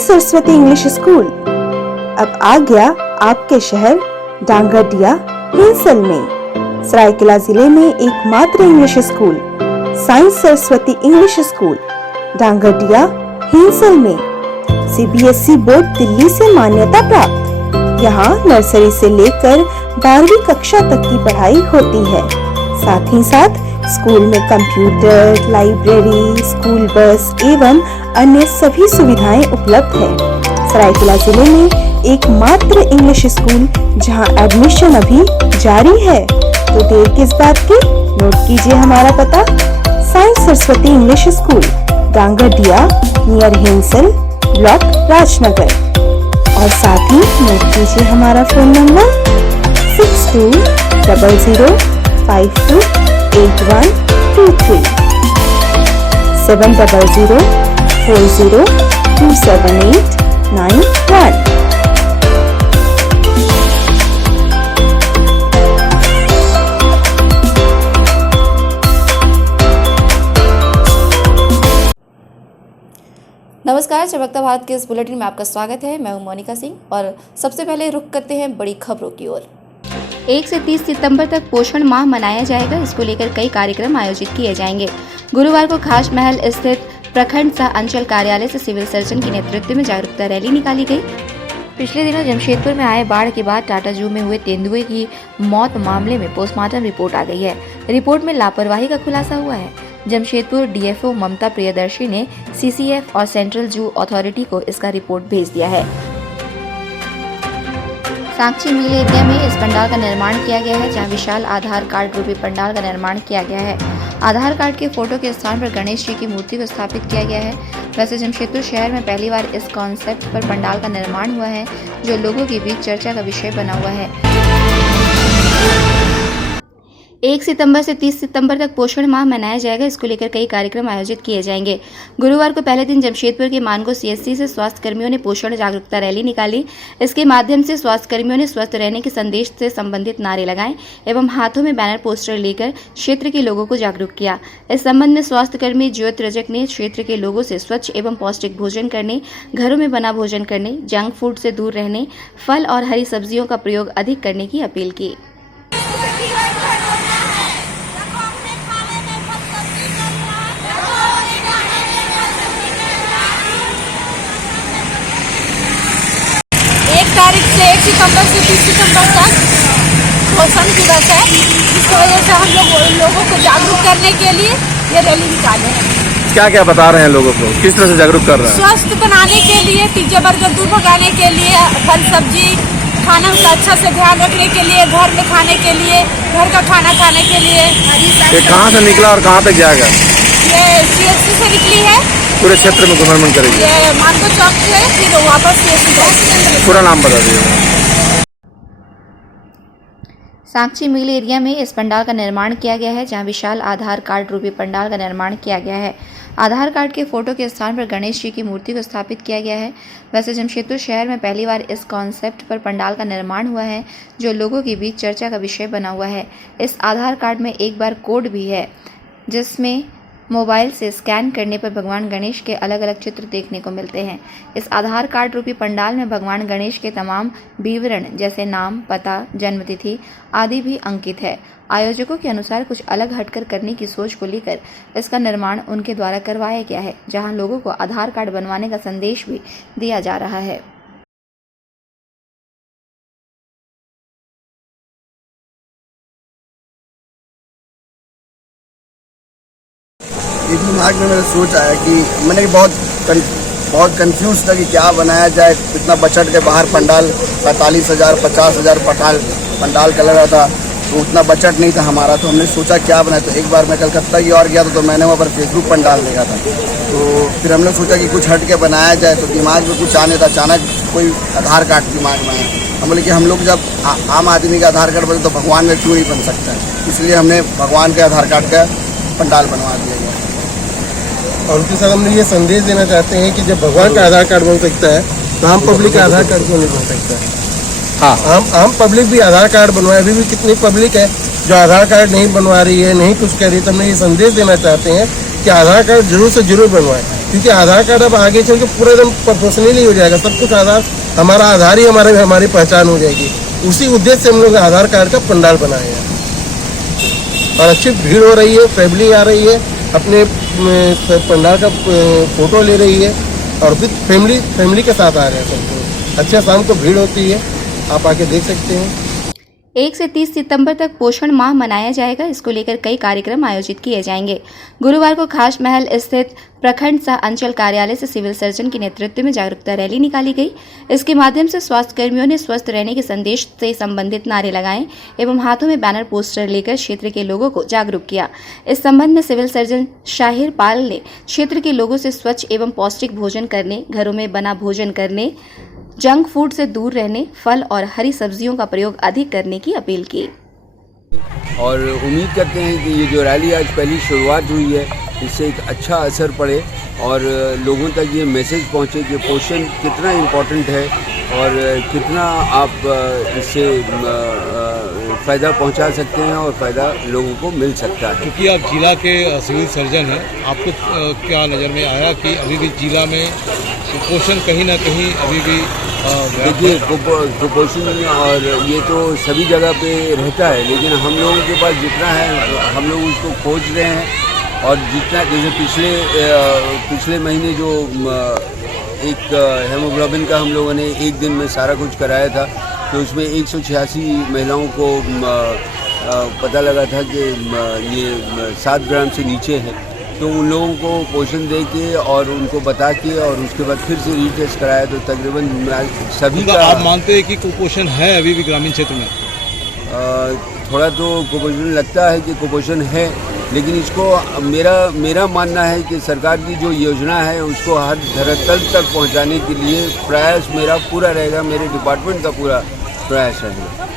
Saraswati English school अब आ गया आपके शहर डांगडिया हिंसल में। सरायकेला जिले में एकमात्र English school science Saraswati English school Dangdia Hinsal में सीबीएसई बोर्ड दिल्ली से मान्यता प्राप्त। यहाँ नर्सरी से लेकर 12वीं कक्षा तक की पढ़ाई होती है। साथ ही साथ स्कूल में कंप्यूटर, लाइब्रेरी, स्कूल बस एवं अन्य सभी सुविधाएं उपलब्ध है। सरायकेला जिले में एकमात्र इंग्लिश स्कूल जहां एडमिशन अभी जारी है, तो देर किस बात की, नोट कीजिए हमारा पता। Science Saraswati English school Dangdia near Hinsal block Rajnagar, और साथ ही नोट कीजिए हमारा फोन नंबर 6200528123 7004027891। नमस्कार, चमकता भारत के इस बुलेटिन में आपका स्वागत है। मैं हूं मोनिका सिंह और सबसे पहले रुख करते हैं बड़ी खबरों की ओर। 1 से 30 सितंबर तक पोषण माह मनाया जाएगा। इसको लेकर कई कार्यक्रम आयोजित किए जाएंगे। गुरुवार को खास महल स्थित प्रखंड सह अंचल कार्यालय से सिविल सर्जन के नेतृत्व में जागरूकता रैली निकाली गई। पिछले दिनों जमशेदपुर में आए बाढ़ के बाद टाटा जू में हुए तेंदुए की मौत मामले में पोस्टमार्टम रिपोर्ट आ गई है। रिपोर्ट में लापरवाही का खुलासा हुआ है। जमशेदपुर डीएफओ ममता प्रियदर्शी ने सीसीएफ और सेंट्रल जू अथॉरिटी को इसका रिपोर्ट भेज दिया है। साक्षी मिल एरिया में इस पंडाल का निर्माण किया गया है, जहां विशाल आधार कार्ड रूपी पंडाल का निर्माण किया गया है। आधार कार्ड के फोटो के स्थान पर गणेश जी की मूर्ति को स्थापित किया गया है। वैसे जमशेदपुर शहर में पहली बार इस कॉन्सेप्ट पर पंडाल का निर्माण हुआ है, जो लोगों के बीच चर्चा का विषय बना हुआ है। 1 सितंबर से 30 सितंबर तक पोषण माह मनाया जाएगा। इसको लेकर कई कार्यक्रम आयोजित किए जाएंगे। गुरुवार को पहले दिन जमशेदपुर के मानगो सीएससी से स्वास्थ्य कर्मियों ने पोषण जागरूकता रैली निकाली। इसके माध्यम से स्वास्थ्य कर्मियों ने स्वस्थ रहने के संदेश से संबंधित नारे लगाए एवं हाथों में बैनर पोस्टर लेकर क्षेत्र के लोगों को जागरूक किया। इस संबंध में स्वास्थ्य कर्मी ज्योत रजक ने क्षेत्र के लोगों से स्वच्छ एवं पौष्टिक भोजन करने, घरों में बना भोजन करने, जंक फूड से दूर रहने, फल और हरी सब्जियों का प्रयोग अधिक करने की अपील की। तारीख से 1 सितंबर से 30 सितंबर तक पोषण दिवस है। इसकी वजह से हम लोगों को जागरूक करने के लिए ये रैली निकाले हैं। क्या क्या बता रहे हैं लोगों को, किस तरह से जागरूक कर रहे हैं? स्वस्थ बनाने के लिए, पिज्जा बर्गर दूर भगाने के लिए, फल सब्जी खाना का अच्छा से ध्यान रखने के लिए, घर में खाने के लिए, घर का खाना खाने के लिए। ये कहाँ से निकला और कहाँ तक जाएगा? ये सीएससी से निकली है। पूरे क्षेत्र में भ्रमण करेगी। ये मानगो चौक से फिर वापस सीएससी जाएगी। पूरा नाम बता दीजिए। साक्षी मिल एरिया में इस पंडाल का निर्माण किया गया है, जहां विशाल आधार कार्ड रूपी पंडाल का निर्माण किया गया है। आधार कार्ड के फोटो के स्थान पर गणेश जी की मूर्ति को स्थापित किया गया है। वैसे जमशेदपुर शहर में पहली बार इस कॉन्सेप्ट पर पंडाल का निर्माण हुआ है, जो लोगों के बीच चर्चा का विषय बना हुआ है। इस आधार कार्ड में एक बार कोड भी है, जिसमें मोबाइल से स्कैन करने पर भगवान गणेश के अलग अलग चित्र देखने को मिलते हैं। इस आधार कार्ड रूपी पंडाल में भगवान गणेश के तमाम विवरण जैसे नाम, पता, जन्मतिथि आदि भी अंकित है। आयोजकों के अनुसार कुछ अलग हटकर करने की सोच को लेकर इसका निर्माण उनके द्वारा करवाया गया है, जहां लोगों को आधार कार्ड बनवाने का संदेश भी दिया जा रहा है। ये दिमाग में मेरा सोच आया कि मैंने बहुत कंफ्यूज था कि क्या बनाया जाए। इतना बजट के बाहर पंडाल 45,000 50,000 पंडाल का लगा था, तो उतना बजट नहीं था हमारा। तो हमने सोचा क्या बनाए। तो एक बार मैं कलकत्ता की और गया था, तो मैंने वहाँ पर फेसबुक पंडाल देखा था। तो फिर हमने सोचा कि कुछ हट के बनाया जाए। तो दिमाग में कुछ आने था, अचानक कोई आधार कार्ड दिमाग में आया। हम बोले कि हम लोग जब आम आदमी का आधार कार्ड बने तो भगवान में क्यों नहीं बन सकता है। इसलिए हमने भगवान के आधार कार्ड का पंडाल बनवा दिया गया। और उनके साथ हम ये संदेश देना चाहते हैं कि जब भगवान का आधार कार्ड बन सकता है, तो आम पब्लिक का आधार कार्ड क्यों नहीं बन सकता है। हाँ, आम पब्लिक भी आधार कार्ड बनवाए। अभी भी कितनी पब्लिक है जो आधार कार्ड नहीं बनवा रही है, नहीं कुछ कह रही। तो हम ये संदेश देना चाहते हैं कि आधार कार्ड जरूर से जरूर बनवाएं, क्योंकि आधार कार्ड अब आगे चल के पूरा एकदम प्रोफेशनली हो जाएगा। सब कुछ हमारा आधार ही हमारी पहचान हो जाएगी। उसी उद्देश्य से हम लोग आधार कार्ड का पंडाल बनाए हैं और अच्छी भीड़ हो रही है, फैमिली आ रही है, अपने पंडाल का फोटो ले रही है और फिर फैमिली के साथ आ रहे हैं सब। अच्छा शाम को भीड़ होती है, आप आके देख सकते हैं। 1 से 30 सितंबर तक पोषण माह मनाया जाएगा। इसको लेकर कई कार्यक्रम आयोजित किए जाएंगे। गुरुवार को खास महल स्थित प्रखंड सह अंचल कार्यालय से सिविल सर्जन के नेतृत्व में जागरूकता रैली निकाली गई। इसके माध्यम से स्वास्थ्य कर्मियों ने स्वस्थ रहने के संदेश से संबंधित नारे लगाए एवं हाथों में बैनर पोस्टर लेकर क्षेत्र के लोगों को जागरूक किया। इस संबंध में सिविल सर्जन शाहिर पाल ने क्षेत्र के लोगों से स्वच्छ एवं पौष्टिक भोजन करने, घरों में बना भोजन करने, जंक फूड से दूर रहने, फल और हरी सब्जियों का प्रयोग अधिक करने की अपील की। और उम्मीद करते हैं कि ये जो रैली आज पहली शुरुआत हुई है, इससे एक अच्छा असर पड़े और लोगों तक ये मैसेज पहुंचे कि पोषण कितना इम्पोर्टेंट है और कितना आप इससे फ़ायदा पहुंचा सकते हैं और फ़ायदा लोगों को मिल सकता है। क्योंकि आप जिला के सिविल सर्जन हैं, आपको क्या नज़र में आया कि अभी भी जिला में कुपोषण कहीं ना कहीं अभी भी देखिए कुपोषण और ये तो सभी जगह पे रहता है, लेकिन हम लोगों के पास जितना है हम लोग उसको खोज रहे हैं और जितना जैसे पिछले महीने जो एक हेमोग्लोबिन का हम लोगों ने एक दिन में सारा कुछ कराया था, तो उसमें 186 महिलाओं को पता लगा था कि ये 7 ग्राम से नीचे है। तो उन लोगों को पोषण दे के और उनको बता के और उसके बाद फिर से रीटेस्ट कराया, तो तकरीबन सभी का। आप मानते हैं कि कुपोषण है अभी भी ग्रामीण क्षेत्र में? थोड़ा तो कुपोषण लगता है कि कुपोषण है, लेकिन इसको मेरा मानना है कि सरकार की जो योजना है उसको हर धरातल तक पहुंचाने के लिए प्रयास मेरा पूरा रहेगा, मेरे डिपार्टमेंट का पूरा प्रयास रहेगा।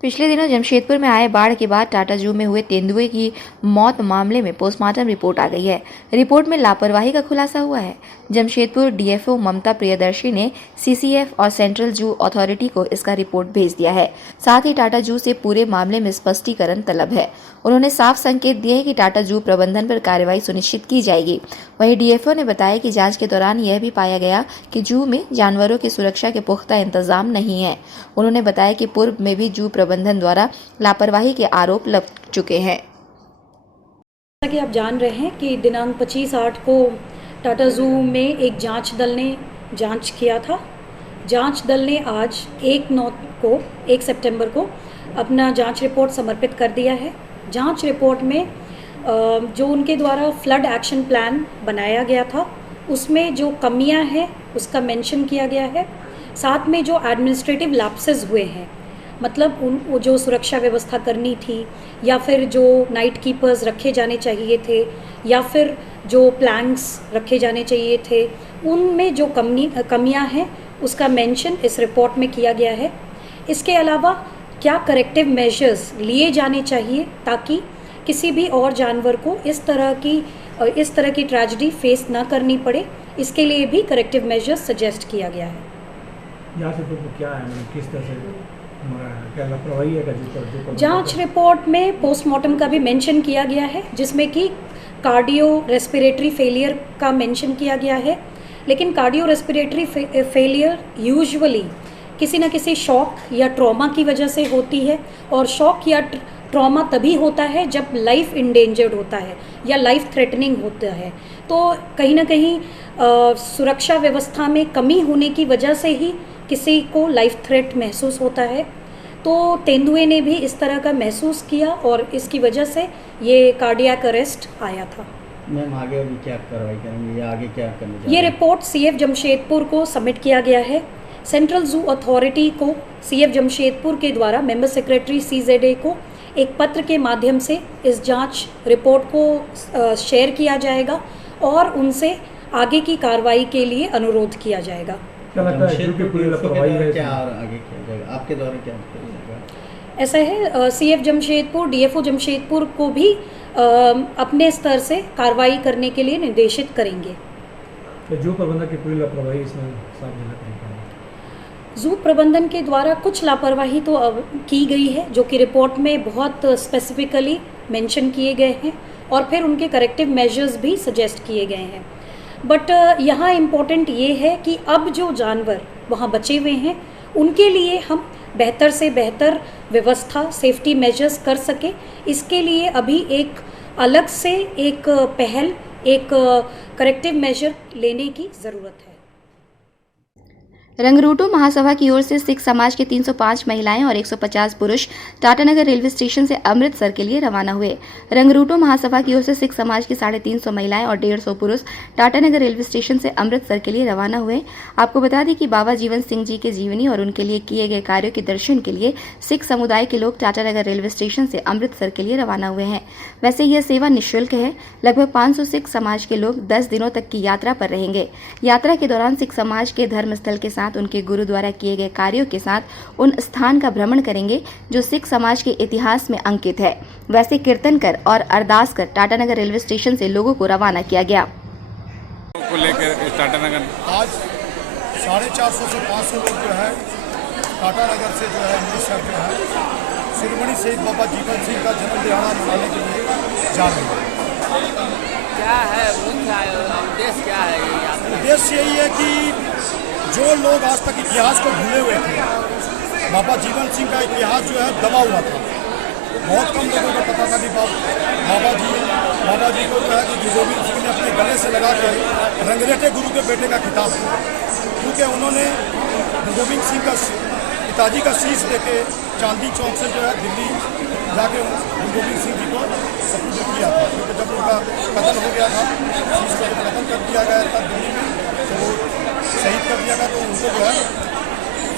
पिछले दिनों जमशेदपुर में आए बाढ़ के बाद टाटा जू में हुए तेंदुए की मौत मामले में पोस्टमार्टम रिपोर्ट आ गई है। रिपोर्ट में लापरवाही का खुलासा हुआ है। जमशेदपुर डीएफओ ममता प्रियदर्शी ने सीसीएफ और सेंट्रल जू अथॉरिटी को इसका रिपोर्ट भेज दिया है। साथ ही टाटा जू से पूरे मामले में स्पष्टीकरण तलब है। उन्होंने साफ संकेत दिए कि टाटा जू प्रबंधन पर कार्रवाई सुनिश्चित की जाएगी। वहीं डीएफओ ने बताया कि जांच के दौरान यह भी पाया गया कि जू में जानवरों की सुरक्षा के पुख्ता इंतजाम नहीं है। उन्होंने बताया कि पूर्व में भी जू प्रबंधन द्वारा लापरवाही के आरोप लग चुके हैं। जैसा कि आप जान रहे हैं कि दिनांक 25/8 को टाटा जू में एक जांच दल ने जांच किया था। जांच दल ने आज 1 सितंबर को अपना जांच रिपोर्ट समर्पित कर दिया है। जांच रिपोर्ट में जो उनके द्वारा फ्लड एक्शन प्लान बनाया गया था उसमें जो कमियां हैं उसका मेंशन किया गया है। साथ में जो एडमिनिस्ट्रेटिव लैप्सेस हुए हैं, मतलब वो जो सुरक्षा व्यवस्था करनी थी या फिर जो नाइट कीपर्स रखे जाने चाहिए थे या फिर जो प्लैंक्स रखे जाने चाहिए थे, उनमें जो कमियां हैं उसका मेंशन इस रिपोर्ट में किया गया है। इसके अलावा क्या करेक्टिव मेजर्स लिए जाने चाहिए ताकि किसी भी और जानवर को इस तरह की ट्रेजेडी फेस ना करनी पड़े, इसके लिए भी करेक्टिव मेजर्स सजेस्ट किया गया है। क्या है, किस तरह से क्या लापरवाही है? जांच रिपोर्ट में पोस्टमार्टम का भी मेंशन किया गया है, जिसमें कि कार्डियो रेस्पिरेटरी फेलियर का मेंशन किया गया है। लेकिन कार्डियो रेस्पिरेटरी फेलियर यूजुअली किसी न किसी शॉक या ट्रॉमा की वजह से होती है, और शॉक या ट्रॉमा तभी होता है जब लाइफ इंडेंजर्ड होता है या लाइफ थ्रेटनिंग होता है। तो कहीं ना कहीं सुरक्षा व्यवस्था में कमी होने की वजह से ही किसी को लाइफ थ्रेट महसूस होता है। तो तेंदुए ने भी इस तरह का महसूस किया और इसकी वजह से ये कार्डियक अरेस्ट आया था। मैम आगे अभी क्या कार्रवाई करेंगे या आगे क्या करने जा रहे हैं? ये रिपोर्ट सीएफ जमशेदपुर को सबमिट किया गया है। सेंट्रल जू अथॉरिटी को सीएफ जमशेदपुर के द्वारा मेंबर सेक्रेटरी सीजेडए को एक पत्र के माध्यम से इस जांच रिपोर्ट को शेयर किया जाएगा और उनसे आगे की कार्रवाई के लिए अनुरोध किया जाएगा। क्या लगता है क्या आगे किया जाएगा आपके द्वारा, क्या किया जाएगा? ऐसा है, सीएफ जमशेदपुर डीएफओ जमशेदपुर को भी अपने स्तर से कार्रवाई करने के लिए निर्देशित करेंगे। तो जू प्रबंधन की पूरी लापरवाही इसमें साफ झलक नहीं पाई। जू प्रबंधन के द्वारा कुछ लापरवाही तो अब की गई है, जो कि रिपोर्ट में बहुत स्पेसिफिकली मेंशन किए गए हैं। और फिर उनके करेक्टिव मेजर्स भी सजेस्ट किए गए हैं। बट यहाँ इम्पोर्टेंट ये है कि अब जो जानवर वहाँ बचे हुए हैं उनके लिए हम बेहतर से बेहतर व्यवस्था, सेफ्टी मेजर्स कर सके, इसके लिए अभी एक अलग से एक पहल, एक करेक्टिव मेजर लेने की ज़रूरत है। रंगरूटू महासभा की ओर से सिख समाज के 305 महिलाएं और 150 पुरुष टाटानगर रेलवे स्टेशन से अमृतसर के लिए रवाना हुए। रंगरूटू महासभा की ओर से सिख समाज की 350 महिलाएं और 150 पुरुष टाटानगर रेलवे स्टेशन से अमृतसर के लिए रवाना हुए। आपको बता दें कि बाबा जीवन सिंह जी के जीवनी और उनके लिए किए गए कार्यों के दर्शन के लिए सिख समुदाय के लोग टाटानगर रेलवे स्टेशन से अमृतसर के लिए रवाना हुए हैं। वैसे यह सेवा निःशुल्क है। लगभग 500 सिख समाज के लोग 10 दिनों तक की यात्रा पर रहेंगे। यात्रा के दौरान सिख समाज के धर्मस्थल के उनके गुरु द्वारा किए गए कार्यों के साथ उन स्थान का भ्रमण करेंगे जो सिख समाज के इतिहास में अंकित है। वैसे कीर्तन कर और अरदास कर टाटानगर रेलवे स्टेशन से लोगों को रवाना किया गया। को लेकर टाटानगर आज 450 से 500 लोग जो है टाटानगर से जो है अमृतसर जो है शिरोमणि शहीद बाबा जीवन सिंह का जन्म दिहाड़ा मनाने के लिए जा रहे हैं। क्या है उद्देश्य, क्या है? उद्देश्य यही है कि जो लोग आज तक इतिहास को भूले हुए थे, बाबा जीवन सिंह का इतिहास जो है दबा हुआ था। बहुत कम लोगों को पता था कि बाबा जी को जो है कि गुरु गोविंद सिंह ने अपने गले से लगा कर रंगरेटे गुरु के बेटे का खिताब दिया, क्योंकि उन्होंने गुरु गोविंद सिंह का पिताजी का शीश लेके चांदी चौक से जो है दिल्ली जाके गुरु गोविंद सिंह जी को सपुर्द किया था। क्योंकि जब उनका कत्ल हो गया था, शीश को जब कत्ल कर दिया गया था दिल्ली में, तो वो शहीद कर दिया था, तो उनको जो है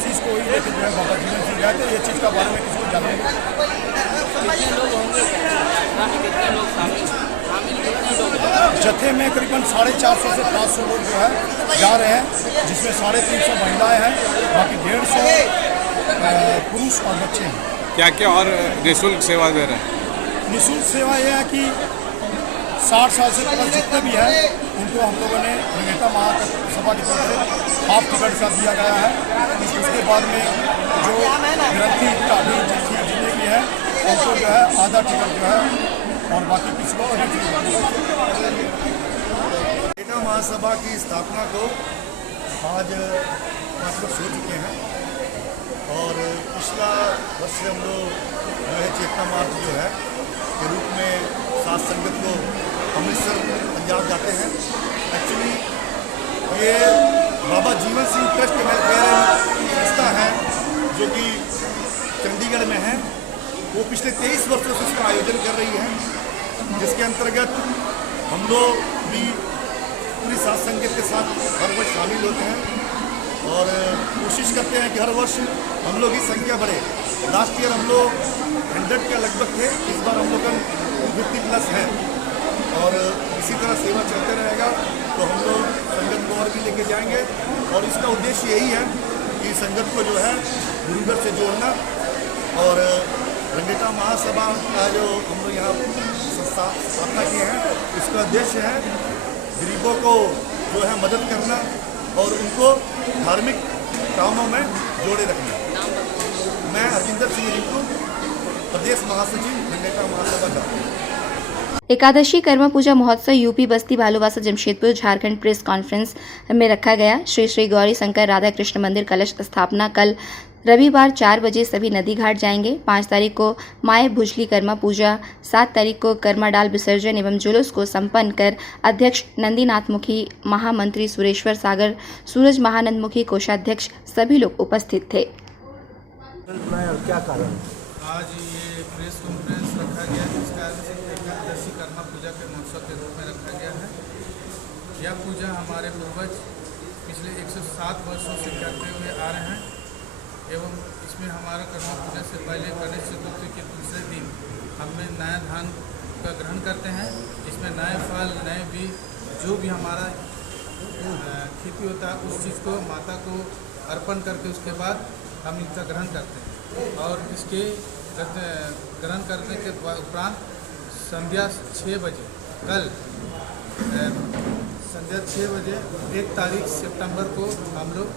चीज़ को ही लेकर जो है बाबा जीवन सिंह गए थे। ये चीज़ का बारे में किसी को जानने जत्थे में करीबन 450 से 500 लोग जो है जा रहे हैं, जिसमें 350 महिलाएं हैं, बाकी 150 पुरुष और बच्चे हैं। क्या क्या और निःशुल्क सेवा दे रहे हैं? निःशुल्क सेवा यह है कि 60 साल से प्लस जितने भी हैं उनको हम लोगों ने रंगरेटा महासभा की तरफ से हाफ टिकट का दिया गया है। उसके बाद में जो ग्रंथी टाटी जितने भी हैं उनको जो है आधा टिकट जो है और बाकी किसी को रंगरेटा महासभा की स्थापना को आज 5 वर्ष हो चुके हैं और पिछला वर्ष हम लोग जो है चेतना मार्च जो है के रूप में साथ संगत को अमृतसर पंजाब जाते हैं। एक्चुअली ये बाबा जीवन सिंह ट्रस्ट वेलफेयर संस्था है जो कि चंडीगढ़ में है। वो पिछले 23 वर्षों से इसका आयोजन कर रही है, जिसके अंतर्गत हम लोग भी पूरी साथ संगत के साथ हर वर्ष शामिल होते हैं और कोशिश करते हैं कि हर वर्ष हम लोग की संख्या बढ़े। लास्ट ईयर हम लोग 100 के लगभग थे, इस बार हम लोग 50+ है और इसी तरह सेवा चलते रहेगा। तो हम लोग संगत को और भी लेके जाएंगे और इसका उद्देश्य यही है कि संगत को जो है गुरुघर से जोड़ना और रंगरेटा महासभा का जो हम लोग यहाँ स्थापना किए हैं, इसका उद्देश्य है गरीबों को जो है मदद करना और उनको धार्मिक कामों में जोड़े रखना। मैं हरजिंदर सिंह रिंकू, प्रदेश महासचिव रंगरेटा महासभा का। एकादशी कर्मा पूजा महोत्सव यूपी बस्ती भालूवासा जमशेदपुर झारखंड प्रेस कॉन्फ्रेंस में रखा गया। श्री श्री गौरी शंकर राधा कृष्ण मंदिर कलश स्थापना कल रविवार 4 बजे सभी नदी घाट जाएंगे। 5 तारीख को माए भुजली कर्मा पूजा, 7 तारीख को कर्मा डाल विसर्जन एवं जुलूस को संपन्न कर अध्यक्ष नंदीनाथ मुखी, महामंत्री सुरेश्वर सागर, सूरज महानंद मुखी, कोषाध्यक्ष सभी लोग उपस्थित थे। क्या कारण? आज ये प्रेस कॉन्फ्रेंस रखा गया है, जिसका एकादशी कर्मा पूजा के महोत्सव के रूप में रखा गया है। यह पूजा हमारे पूर्वज पिछले 107 वर्षों से करते हुए आ रहे हैं एवं इसमें हमारा कर्मा पूजा से पहले गणेश चतुर्थी के दूसरे दिन हमें नया धान का ग्रहण करते हैं। इसमें नए फल, नए बीज, जो भी हमारा खेती होता है उस चीज़ को माता को अर्पण करके उसके बाद हम इनका ग्रहण करते हैं और इसके ग्रहण करने के उपरांत संध्या 6 बजे कल संध्या 6 बजे 1 तारीख सितंबर को हम लोग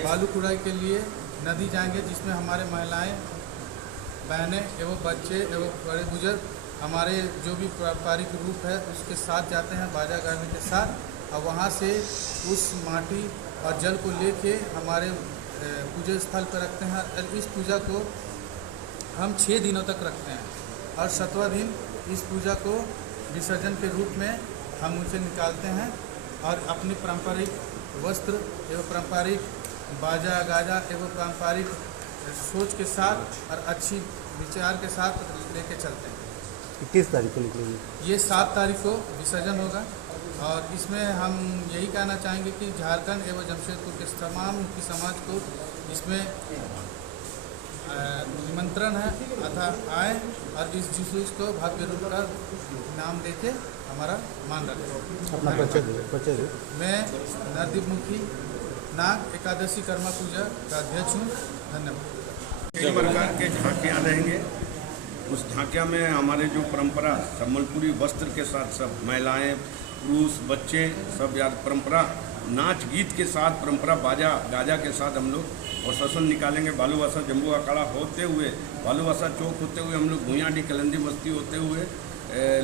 बालू कुड़ाई के लिए नदी जाएंगे, जिसमें हमारे महिलाएं, बहनें एवं बच्चे एवं बड़े बुजुर्ग हमारे जो भी पारंपरिक रूप है उसके साथ जाते हैं बाजा गाने के साथ, और वहाँ से उस माटी और जल को लेके हमारे पूजा स्थल पर रखते हैं। और इस पूजा को हम 6 दिनों तक रखते हैं, और 7वां दिन इस पूजा को विसर्जन के रूप में हम उसे निकालते हैं और अपनी पारंपरिक वस्त्र एवं पारंपरिक बाजा गाजा एवं पारंपरिक सोच के साथ और अच्छी विचार के साथ लेके चलते हैं। किस तारीख को निकलेंगे? ये 7 तारीख को विसर्जन होगा, और इसमें हम यही कहना चाहेंगे कि झारखंड एवं जमशेदपुर के तमाम मुख्य समाज को इसमें निमंत्रण है, अतः आए और इस जुलूस को भव्य रूप का नाम देके हमारा मान रखें। अपना परिचय दो। मैं नरदीप मुखी नाग एकादशी कर्मा पूजा का अध्यक्ष हूँ। धन्यवाद। कई प्रकार के झांकियाँ रहेंगे। उस झांकिया में हमारे जो परंपरा सम्बलपुरी वस्त्र के साथ सब महिलाएं, पुरुष, बच्चे सब यार परंपरा नाच गीत के साथ, परंपरा बाजा गाजा के साथ हम लोग प्रशासन निकालेंगे। बालूवासा जम्बू अखाड़ा होते हुए, बालूवासा चौक होते हुए हम लोग भूयाडी कलंदी बस्ती होते हुए,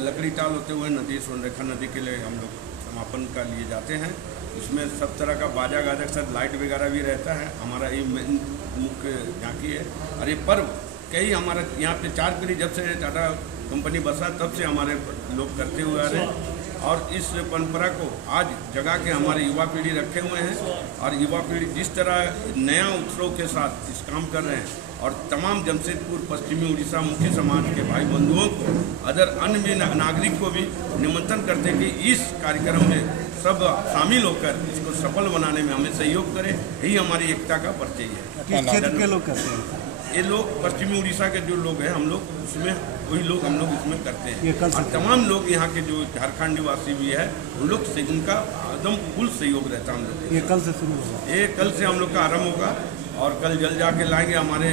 लकड़ी टाल होते हुए नदी सोनरेखा नदी के लिए हम लोग समापन का लिए जाते हैं। इसमें सब तरह का बाजा गाजा के साथ लाइट वगैरह भी रहता है। हमारा ये मुख्य झांकी है। और ये पर्व कई हमारा यहाँ पे 4 पीढ़ी जब से टाटा कंपनी बसा तब से हमारे लोग करते हुए आ रहे हैं, और इस परंपरा को आज जगा के हमारे युवा पीढ़ी रखे हुए हैं। और युवा पीढ़ी जिस तरह नया उत्सव के साथ इस काम कर रहे हैं, और तमाम जमशेदपुर पश्चिमी उड़ीसा मुख्य समाज के भाई बंधुओं को, अदर अन्य भी नागरिक को भी निमंत्रण करते कि इस कार्यक्रम में सब शामिल होकर इसको सफल बनाने में हमें सहयोग करें। यही हमारी एकता का परिचय है। किस क्षेत्र के लोग करते हैं? ये लोग पश्चिमी उड़ीसा के जो लोग हैं, हम लोग उसमें वही लोग हम लोग इसमें करते हैं। और तमाम लोग यहाँ के जो झारखंड निवासी भी है उन लोग से उनका एकदम फुल सहयोग रहता है हम लोग। ये कल से शुरू होगा? ये कल से हम लोग का आरंभ होगा, और कल जल जाके लाएंगे। हमारे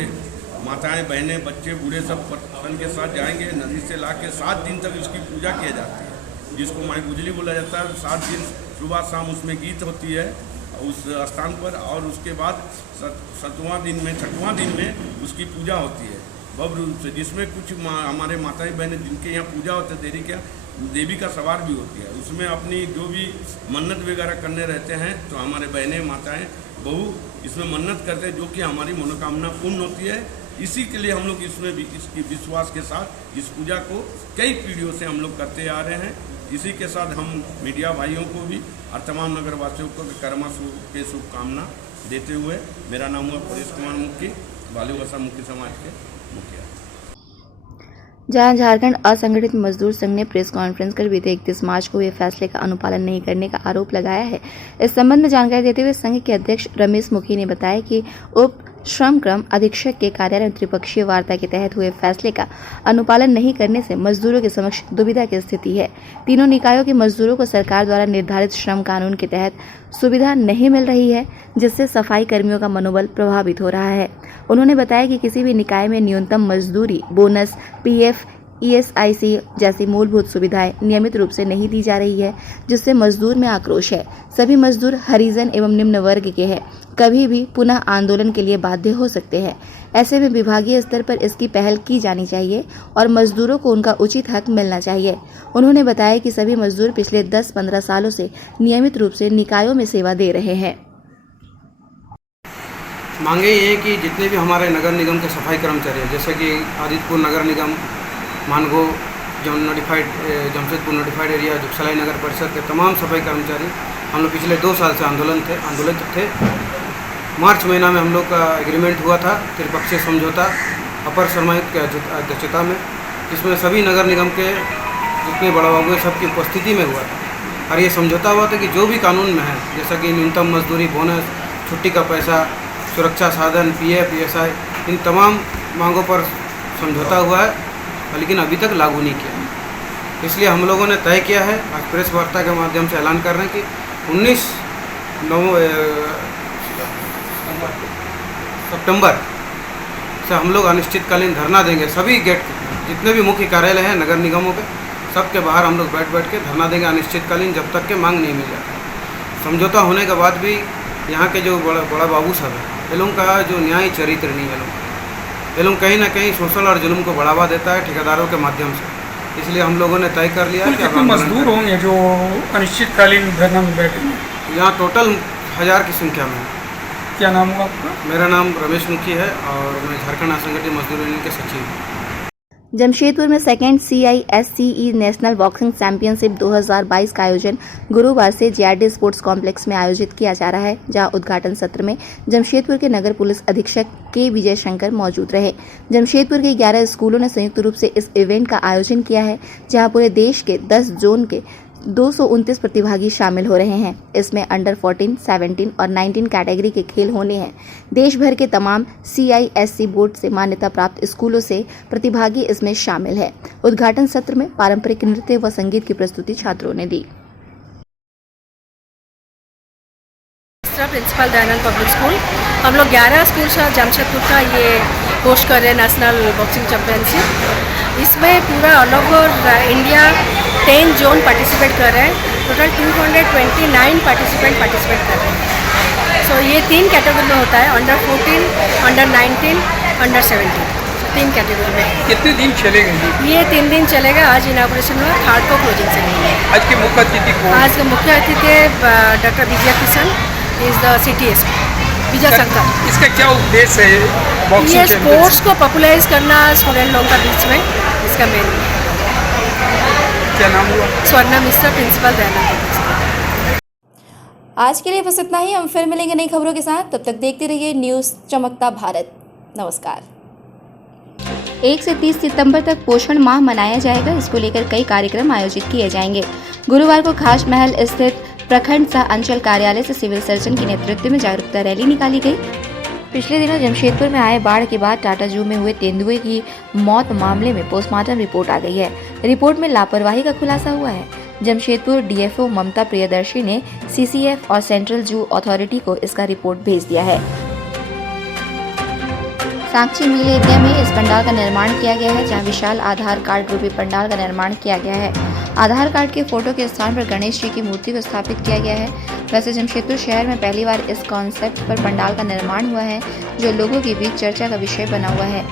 माताएं, बहनें, बच्चे, बूढ़े सब प्रसन्न के साथ जाएंगे। नदी से ला के 7 दिन तक इसकी पूजा की जाती है, जिसको माई गुजली बोला जाता है। 7 दिन सुबह शाम उसमें गीत होती है उस स्थान पर, और उसके बाद 7वां दिन में, 6वां दिन में उसकी पूजा होती है भव्य रूप से, जिसमें कुछ हमारे माताएं बहनें जिनके यहाँ पूजा होती है देवी का सवार भी होती है। उसमें अपनी जो भी मन्नत वगैरह करने रहते हैं तो हमारे बहनें, माताएं, बहू इसमें मन्नत करते हैं, जो कि हमारी मनोकामना पूर्ण होती है। इसी के लिए हम लोग इसमें भी इसकी विश्वास के साथ इस पूजा को कई पीढ़ियों से हम लोग करते आ रहे हैं। इसी के साथ हम मीडिया भाइयों को भी और तमाम नगरवासियों को कर्मा के शुभकामना देते हुए, मेरा नाम है परेश कुमार मुखी, बालूवासा मुख्य समाज के मुखिया। जहां झारखंड असंगठित मजदूर संघ ने प्रेस कॉन्फ्रेंस कर बीते 31 मार्च को हुए फैसले का अनुपालन नहीं करने का आरोप लगाया है। इस संबंध में जानकारी देते हुए संघ के अध्यक्ष रमेश मुखी ने बताया कि उप श्रम क्रम अधीक्षक के कार्यालय में त्रिपक्षीय वार्ता के तहत हुए फैसले का अनुपालन नहीं करने से मजदूरों के समक्ष दुविधा की स्थिति है। तीनों निकायों के मजदूरों को सरकार द्वारा निर्धारित श्रम कानून के तहत सुविधा नहीं मिल रही है, जिससे सफाई कर्मियों का मनोबल प्रभावित हो रहा है। उन्होंने बताया कि किसी भी निकाय में न्यूनतम मजदूरी, बोनस, पीएफ, ESIC जैसी मूलभूत सुविधाएं नियमित रूप से नहीं दी जा रही है, जिससे मजदूर में आक्रोश है। सभी मजदूर हरिजन एवं निम्न वर्ग के हैं, कभी भी पुनः आंदोलन के लिए बाध्य हो सकते हैं। ऐसे में विभागीय स्तर पर इसकी पहल की जानी चाहिए और मजदूरों को उनका उचित हक मिलना चाहिए। उन्होंने बताया कि सभी मजदूर पिछले 10-15 सालों से नियमित रूप से निकायों में सेवा दे रहे हैं। मांगे ये कि जितने भी हमारे नगर निगम के सफाई कर्मचारी हैं, जैसे कि Adityapur Nagar Nigam, Mango notified, Jamshedpur notified area, Jugsalai Nagar Parishad के तमाम सफाई कर्मचारी हम लोग पिछले 2 साल से आंदोलित थे। मार्च महीना में हम लोग का एग्रीमेंट हुआ था, त्रिपक्षीय समझौता अपर सरमायुक्त के अध्यक्षता में, जिसमें सभी नगर निगम के जितने बड़ा बाबू हैं सबकी उपस्थिति में हुआ था। और ये समझौता हुआ था कि जो भी कानून में है, जैसा कि न्यूनतम मजदूरी, बोनस, छुट्टी का पैसा, सुरक्षा साधन, PF, ESI, इन तमाम मांगों पर समझौता हुआ है, लेकिन अभी तक लागू नहीं किया। इसलिए हम लोगों ने तय किया है, आज प्रेस वार्ता के माध्यम से ऐलान कर रहे हैं कि 19 सितंबर से हम लोग अनिश्चितकालीन धरना देंगे। सभी गेट, जितने भी मुख्य कार्यालय हैं नगर निगमों के, सबके बाहर हम लोग बैठ के धरना देंगे अनिश्चितकालीन, जब तक के मांग नहीं मिल जाता। समझौता होने के बाद भी यहाँ के जो बड़ा बाबू साहब हैं, ये लोगों का जो न्याय चरित्र नहीं है, ये लोग कहीं ना कहीं शोषण और जुल्म को बढ़ावा देता है ठेकेदारों के माध्यम से। इसलिए हम लोगों ने तय कर लिया कि कितने मजदूर होंगे जो अनिश्चितकालीन धरना में बैठे? यहाँ टोटल 1000 की संख्या में। क्या नाम हुआ आपका? मेरा नाम रमेश मुखी है और मैं झारखंड असंगठित मजदूर यूनियन के सचिव हूँ। जमशेदपुर में second CISCE national boxing championship 2022 का आयोजन गुरुवार से JRD स्पोर्ट्स कॉम्प्लेक्स में आयोजित किया जा रहा है, जहां उद्घाटन सत्र में जमशेदपुर के नगर पुलिस अधीक्षक के विजय शंकर मौजूद रहे। जमशेदपुर के 11 स्कूलों ने संयुक्त रूप से इस इवेंट का आयोजन किया है, जहां पूरे देश के 10 जोन के 229 प्रतिभागी शामिल हो रहे हैं। इसमें अंडर 14, 17 और 19 कैटेगरी के खेल होने हैं। देश भर के तमाम CISC बोर्ड से मान्यता प्राप्त स्कूलों से प्रतिभागी इसमें शामिल है। उद्घाटन सत्र में पारंपरिक नृत्य व संगीत की प्रस्तुति छात्रों ने दी। प्रिंसिपल दयानंद पब्लिक स्कूल, हम लोग 11 स्कूल से जमशेदपुर का ये होस्ट कर रहे हैं नेशनल बॉक्सिंग चैंपियनशिप। इसमें पूरा all over India 10 zone participate कर रहे हैं। टोटल 229 पार्टिसिपेंट कर रहे हैं। सो ये 3 कैटेगरी में होता है, अंडर 14, अंडर 19, अंडर 17, 3 कैटेगरी में। कितने दिन चलेगा ये 3 दिन चलेगा। आज इनागुरेशन हुआ, 3rd को क्लोजिंग सेरेमनी है। आज के मुख्य अतिथि को? आज के मुख्य अतिथि doctor Vijay Kishan is the CTS Vijay Shankar. इसका क्या उद्देश्य है? ये स्पोर्ट्स को पॉपुलराइज करना स्टूडेंट लोगों का बीच में, इसका मेन। क्या नाम हुआ? स्वर्णा मिश्रा, प्रिंसिपल दयानंद। आज के लिए बस इतना ही। हम फिर मिलेंगे नई खबरों के साथ। तब तक देखते रहिए न्यूज़ चमकता भारत। नमस्कार। 1 से 30 सितंबर तक पोषण माह मनाया जाएगा। इसको लेकर कई कार्यक्रम आयोजित किए जाएंगे। गुरुवार को खास महल स्थित प्रखंड सह अंचल कार्यालय से सिविल सर्जन के नेतृत्व में जागरूकता रैली निकाली गई। पिछले दिनों जमशेदपुर में आए बाढ़ के बाद टाटा जू में हुए तेंदुए की मौत मामले में पोस्टमार्टम रिपोर्ट आ गई है। रिपोर्ट में लापरवाही का खुलासा हुआ है। जमशेदपुर DFO ममता प्रियदर्शी ने CCF और सेंट्रल जू अथॉरिटी को इसका रिपोर्ट भेज दिया है। साक्षी मिल एरिया में इस पंडाल का निर्माण किया गया है, जहां विशाल आधार कार्ड रूपी पंडाल का निर्माण किया गया है। आधार कार्ड के फोटो के स्थान पर गणेश जी की मूर्ति को स्थापित किया गया है। वैसे जमशेदपुर शहर में पहली बार इस कॉन्सेप्ट पर पंडाल का निर्माण हुआ है, जो लोगों के बीच चर्चा का विषय बना हुआ है।